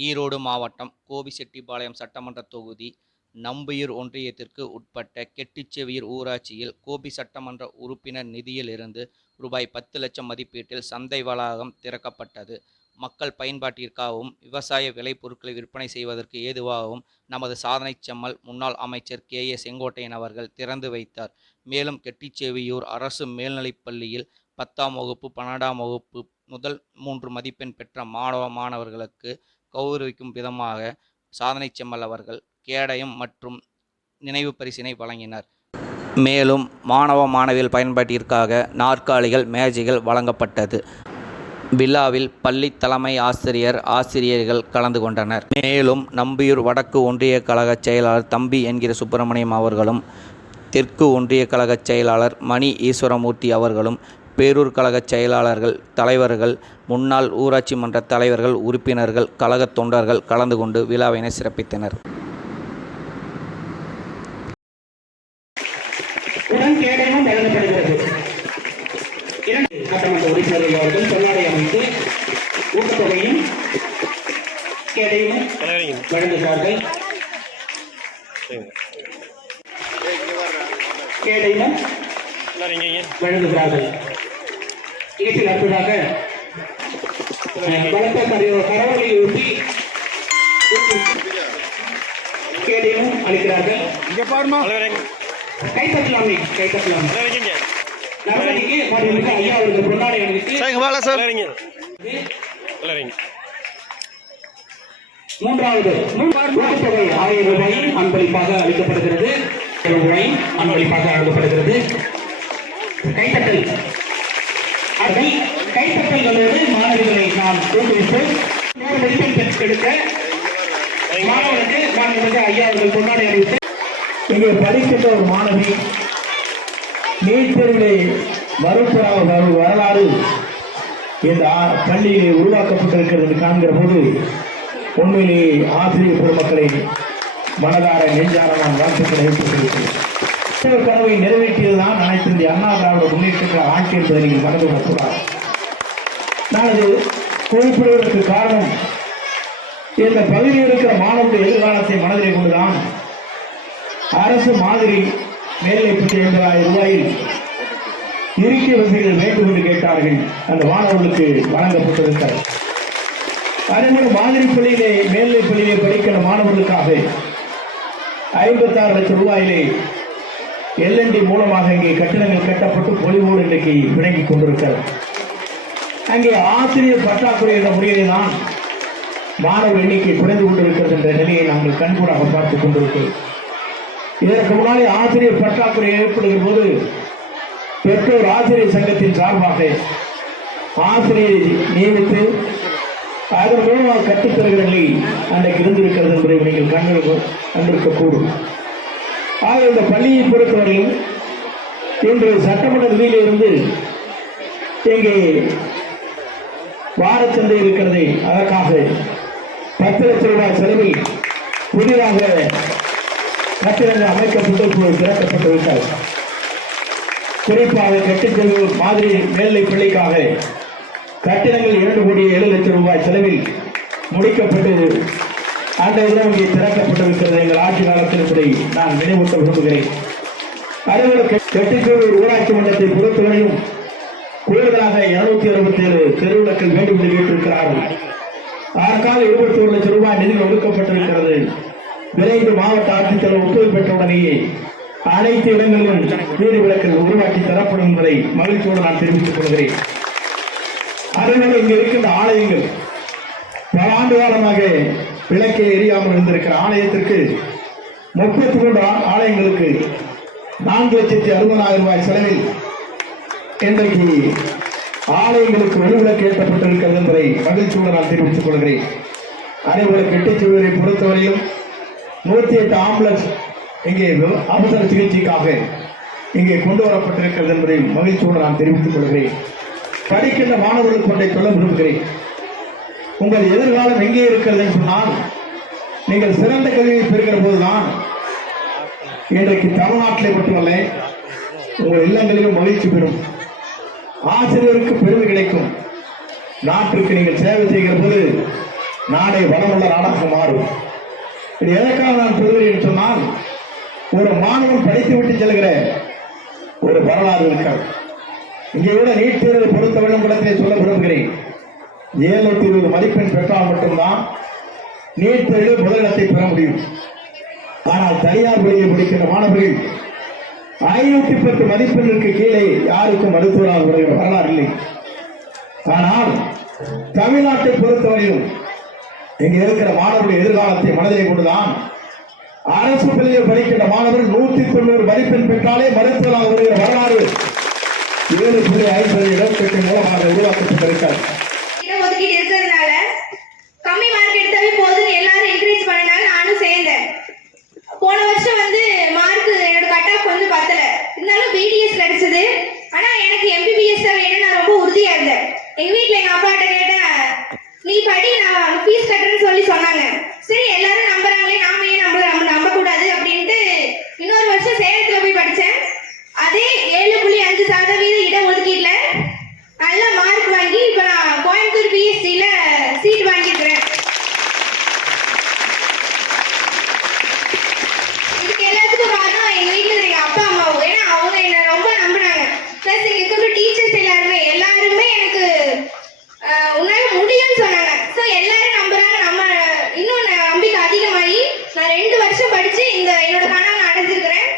ஈரோடு மாவட்டம் கோபிச்செட்டிப்பாளையம் சட்டமன்ற தொகுதி நம்பியூர் ஒன்றியத்திற்கு உட்பட்ட கெட்டிச்செவியூர் ஊராட்சியில் கோபி சட்டமன்ற உறுப்பினர் நிதியிலிருந்து ரூபாய் பத்து லட்சம் மதிப்பீட்டில் சந்தை வளாகம் திறக்கப்பட்டது. மக்கள் பயன்பாட்டிற்காகவும் விவசாய விளைபொருட்களை விற்பனை செய்வதற்கு ஏதுவாகவும் நமது சாதனை செம்மல் முன்னாள் அமைச்சர் கே. ஏ. செங்கோட்டையன் அவர்கள் திறந்து வைத்தார். மேலும் கெட்டிச்செவியூர் அரசு மேல்நிலைப்பள்ளியில் பத்தாம் வகுப்பு பன்னெண்டாம் வகுப்பு முதல் மூன்று மதிப்பெண் பெற்ற மாணவ மாணவர்களுக்கு கௌரவிக்கும் விதமாக சாதனை செம்மல் அவர்கள் கேடயம் மற்றும் நினைவு பரிசினை வழங்கினர். மேலும் மாணவ மாணவியல் பயன்பாட்டிற்காக நாற்காலிகள் மேஜைகள் வழங்கப்பட்டது. விழாவில் பள்ளி தலைமை ஆசிரியர் ஆசிரியர்கள் கலந்து கொண்டனர். மேலும் நம்பியூர் வடக்கு ஒன்றிய கழக செயலாளர் தம்பி என்கிற சுப்பிரமணியம் அவர்களும் தெற்கு ஒன்றிய கழக செயலாளர் மணி ஈஸ்வரமூர்த்தி அவர்களும் பேரூர் கழக செயலாளர்கள் தலைவர்கள் முன்னாள் ஊராட்சி மன்ற தலைவர்கள் உறுப்பினர்கள் கழக தொண்டர்கள் கலந்து கொண்டு விழாவினை சிறப்பித்தனர். வழங்குகிறார்கள். அடுத்ததாக அஹ், பலத்த கர- கரவொலி ஊட்டி கேடயமும் அளிக்கிறார்கள். கைத்தட்டலாமே கைத்தட்டலாம். நரம்படிக்கு மாண்புமிகு ஐயா பொன்னாடை அணிவித்து மூன்றாவது ஆயிரம் ரூபாயும் அன்பளிப்பாக அளிக்கப்படுகிறது. ரூபாயும் அன்பளிப்பாக அளிக்கப்படுகிறது கைத்தட்டல். அவர்கள் கைத்தட்டல்களோடு மாணவிகளை நாம் ஊக்குவித்து நூறு மதிப்பெண் பெற்றெடுக்க மாணவனுக்கு மாண்புமிகு ஐயா அவர்கள் இங்கே படிக்கின்ற ஒரு மாணவி நீட் தேர்விலே வரும் வரலாறு இந்த பள்ளியிலே உருவாக்கப்பட்டிருக்கிறது காண்கிற போது ஆசிரியர் பெருமக்களை மனதார நெஞ்சார நான் வாழ்த்துக்களை கனவை நிறைவேற்றியதுதான் அனைத்து இந்திய அண்ணா திராவிட முன்னேற்ற ஆட்சி என்பதை நீங்கள் மனது கூடாது நான் அது குறிப்பிடுவதற்கு காரணம் இந்த பகுதியில் இருக்கிற மாணவருடைய எதிர்காலத்தை மனதிலே கொண்டுதான் அரசு மாதிரி மேல்நிலைப்பட்டு ஐம்பதாயிரம் ரூபாயில் இருக்கை வசதிகள் வேண்டும் என்று கேட்டார்கள். அந்த மாணவர்களுக்கு வழங்கப்பட்டிருக்கிறது அதேபோல மாதிரி பள்ளியிலே மேல்நிலை பள்ளியிலே படிக்கிற மாணவர்களுக்காக ஐம்பத்தாறு லட்சம் ரூபாயிலே எல்என்டி மூலமாக இங்கே கட்டிடங்கள் கட்டப்பட்டு பொலிவோடு இன்றைக்கு விளங்கிக் கொண்டிருக்கிறது. அங்கே ஆசிரியர் பற்றாக்குறை என்ற முறையிலே தான் மாணவர் எண்ணிக்கை குறைந்து கொண்டிருக்கிறது என்ற நிலையை நாங்கள் கண்கூடாக பார்த்துக் கொண்டிருக்கிறோம். இதற்கு முன்னாடி ஆசிரியர் பற்றாக்குறை ஏற்படுகிற போது பெற்றோர் ஆசிரியர் சங்கத்தின் சார்பாக ஆசிரியரை நியமித்து அதன் மூலமாக கற்றுத்தருகிற நிலை அன்றைக்கு இருந்திருக்கிறது என்பதை நீங்கள் கண்டிருக்க கண்டிருக்கக்கூடும். ஆக இந்த பள்ளியை பொறுத்தவரையும் இன்று சட்டமன்ற நிதியிலிருந்து இங்கே வாரச்சந்தை இருக்கிறது அதற்காக பத்து லட்சம் ரூபாய் செலவில் புதிதாக கட்டிடங்கள் அமைக்கப்பட்டு திறக்கப்பட்டு விட்டார் குறிப்பாக கட்டிச்செல்வூர் மாதிரி மேல்நிலை பள்ளிக்காக கட்டிடங்கள் இரண்டு கோடி ஏழு லட்சம் ரூபாய் செலவில் முடிக்கப்பட்டு அந்த இங்கே திறக்கப்பட்டிருக்கிறது எங்கள் ஆட்சி காலத்தில் என்பதை நான் நினைவூட்ட விரும்புகிறேன். அதேபோல கெட்டிச்செல்வூர் ஊராட்சி மன்றத்தை பொறுத்தவரையும் கூடுதலாக இருநூத்தி அறுபத்தி ஏழு தெருவிளக்கள் வேண்டும் என்று கேட்டிருக்கிறார்கள் அதற்காக இருபத்தி ஒரு லட்சம் ரூபாய் நிதி ஒதுக்கப்பட்டிருக்கிறது. விரைந்து மாவட்ட ஆட்சித்தலைவர் ஒப்புதல் பெற்றவுடனேயே அனைத்து இடங்களிலும் வீடு விளக்குகள் உருவாக்கி தரப்படும் என்பதை மகிழ்ச்சியோடு நான் தெரிவித்துக் கொள்கிறேன். அதேபோல இங்கு இருக்கின்ற ஆலயங்கள் பல ஆண்டு காலமாக விளக்கே எரியாமல் இருந்திருக்கிற ஆலயத்திற்கு முப்பத்தி மூன்று ஆலயங்களுக்கு நான்கு லட்சத்தி அறுபதாயிரம் ரூபாய் செலவில் இன்றைக்கு ஆலயங்களுக்கு ஒளிவிளக்கு ஏற்றப்பட்டிருக்கிறது என்பதை மகிழ்ச்சியோடு நான் தெரிவித்துக் கொள்கிறேன். அதேபோல கெட்டிச்சுவரை பொறுத்தவரையும் நூற்றி எட்டு ஆம்புலன்ஸ் இங்கே அவசர சிகிச்சைக்காக இங்கே கொண்டு வரப்பட்டிருக்கிறது என்பதை மகிழ்ச்சியோடு நான் தெரிவித்துக் கொள்கிறேன். படிக்கின்ற மாணவர்களுக்கு ஒன்றை சொல்ல விரும்புகிறேன். உங்கள் எதிர்காலம் எங்கே இருக்கிறது சொன்னால் நீங்கள் சிறந்த கல்வியை பெறுகிற போதுதான். இன்றைக்கு தமிழ்நாட்டிலே மட்டுமல்ல உங்கள் இல்லங்களிலும் மகிழ்ச்சி பெறும். ஆசிரியருக்கு பெருமை கிடைக்கும். நாட்டிற்கு நீங்கள் சேவை செய்கிற போது நாடே வளமுள்ள நாடாக மாறும். இது எதற்காக நான் சொல்கிறேன் சொன்னால் ஒரு மாணவன் படித்து விட்டு செல்கிற ஒரு வரலாறு இருக்கிறது இங்கே கூட நீட் தேர்வை பொறுத்தவரை இடத்திலே சொல்ல விரும்புகிறேன். எழுநூத்தி இருபது மதிப்பெண் பெற்றால் மட்டும்தான் நீட் தேர்வு முதலிடத்தை பெற முடியும். ஆனால் தனியார் பள்ளியில் படிக்கிற மாணவர்கள் ஐநூத்தி பத்து மதிப்பெண்ணுக்கு கீழே யாருக்கும் மருத்துவராக வரலாறு இல்லை ஆனால் தமிழ்நாட்டை பொறுத்தவரையும் இங்க இருக்கிற மாணவர்கள் எதிர்காலத்தை மனதிலே கொண்டுதான் அரசு பள்ளியில் படிக்கின்ற மாணவர்கள் நூத்தி தொண்ணூறு மதிப்பெண் பெற்றாலே மருத்துவராக வருகிற வரலாறு. ஏழு புள்ளி ஐந்து சதவீதம் மூலமாக உருவாக்கப்பட்டிருக்கிறது. ஒதுக்கிட்டு இருக்கிறதுனால ரெண்டு வருஷம் படிச்சு இந்த என்னோட கனவு நான் அடைஞ்சிருக்கிறேன்